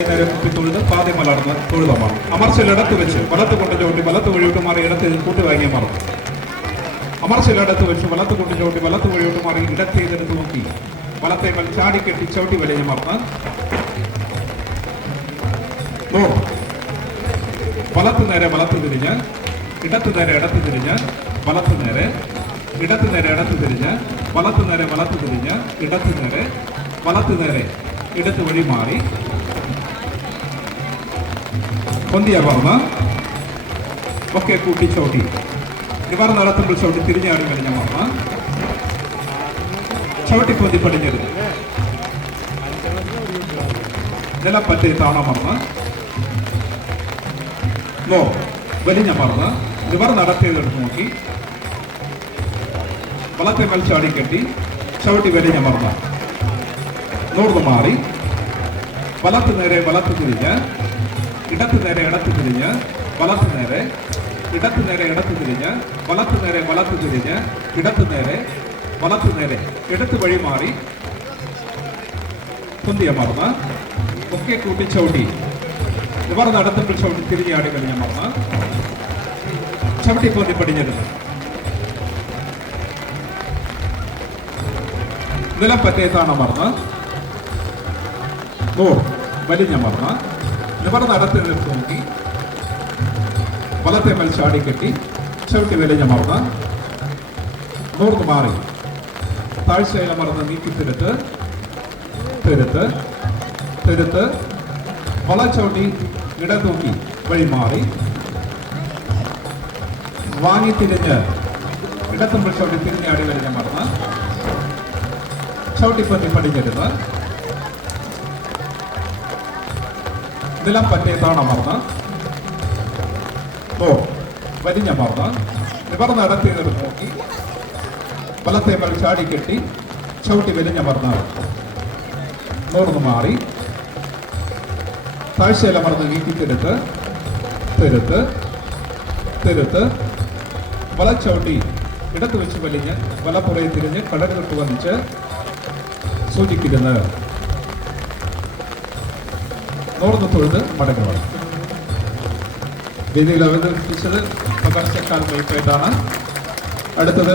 തൊഴുത് പാതി മലർന്ന് തൊഴുതമാണ്. അമർച്ചയിൽ ഇടത്ത് വെച്ച് വലത്ത് കൊണ്ട് ചവിട്ടി വലത്ത് വഴിയോട്ട് മാറി ഇടത്ത് കൂട്ടി വാങ്ങിയ മറന്നു. അമർച്ചയിൽ ഇടത്ത് വെച്ച് വലത്ത് കൊണ്ട് ചവിട്ടി വലത്ത് വഴിയോട്ട് മാറി ഇടത്ത് ചെയ്തെടുത്ത് നോക്കി വലത്തേക്കാൾ ചാടിക്കെട്ടി ചവിട്ടി വലിയ മറന്ന് വലത്ത് നേരെ വലത്ത് തിരിഞ്ഞ് ഇടത്ത് നേരെ ഇടത്ത് തിരിഞ്ഞ് വലത്ത് നേരെ ഇടത്ത് നേരെ ഇടത്ത് തിരിഞ്ഞ് വലത്ത് നേരെ വലത്ത് തിരിഞ്ഞ് ഇടത്ത് നേരെ വലത്ത് നേരെ ഇടത്ത് വഴി മാറി പൊന്തിയ പറന്ന് ഒക്കെ കൂട്ടി ചവിട്ടി ഇവർ നടത്തുമ്പോൾ ചവിട്ടി തിരിഞ്ഞാടി കഴിഞ്ഞ മറന്ന് ചവിട്ടി പൊന്തി പടിഞ്ഞത് നിലപ്പറ്റി താണമർന്ന് വലിഞ്ഞ മറന്ന് ഇവർ നടത്തിയതെടുത്ത് നോക്കി വളത്തെ മേൽ ചാടി കെട്ടി ചവിട്ടി വലിഞ്ഞ മറന്ന് നോർന്ന് മാറി വലത്ത് നേരെ വലത്ത് തിരിഞ്ഞ് ഇടത്ത് നേരെ ഇടത്ത് തിരിഞ്ഞ് വലത്ത് നേരെ ഇടത്ത് നേരെ ഇടത്ത് തിരിഞ്ഞ് വലത്ത് നേരെ വലത്ത് തിരിഞ്ഞ് ഇടത്ത് നേരെ വലത്ത് നേരെ ഇടത്ത് വഴി മാറി പൊന്തിയ മറന്ന് ഒക്കെ കൂട്ടി ചവിട്ടി ഇവർ നടത്തുമ്പോൾ ചവിട്ടി തിരിഞ്ഞാടി കഴിഞ്ഞ മറന്ന് ചവിട്ടി പൊന്തി പടിഞ്ഞിരുന്നു നിലപ്പറ്റേത്താണ് മറന്ന് വലിഞ്ഞ മറന്ന് ഇവർ നടത്തി നിർത്തി നോക്കി വലത്തെ മേൽ ചാടി കെട്ടി ചവിട്ടി വലിഞ്ഞ മറന്ന് നോർന്ന് മാറി താഴ്ചയില മറന്ന് നീക്കി തിരുത്ത് തിരുത്ത് തിരുത്ത് വളച്ചവിട്ടി ഇടതൂക്കി വഴി മാറി വാങ്ങി തിരിഞ്ഞ് ഇടത്തുമ്പോൾ ചവിട്ടി തിരിഞ്ഞാടി വലിഞ്ഞ മറന്ന് ചവിട്ടിപ്പറ്റി പടിഞ്ഞിരുന്ന് നിലം പറ്റേത്താണ് അമർന്ന് വലിഞ്ഞ മറന്ന് ഇവർ നടത്തി നോക്കി വലത്തെ മേൽ ചാടി കെട്ടി ചവിട്ടി വലിഞ്ഞ മറന്ന് നോർന്ന് മാറി താഴ്ചയില മറന്ന് നീക്കി തിരുത്ത് തിരുത്ത് തിരുത്ത് വളച്ചവിട്ടി ഇടത്ത് വെച്ച് വലിഞ്ഞ് വലപ്പുറയെ തിരിഞ്ഞ് കടലിട്ട് വന്നിച്ച് സൂചിക്കിരുന്ന് നോർന്ന് തൊഴുത് മടങ്ങുവാണ്. വേദിയിൽ അവതരിപ്പിച്ചത് പകർച്ചക്കാൽ വൈപ്പായിട്ടാണ്. അടുത്തത്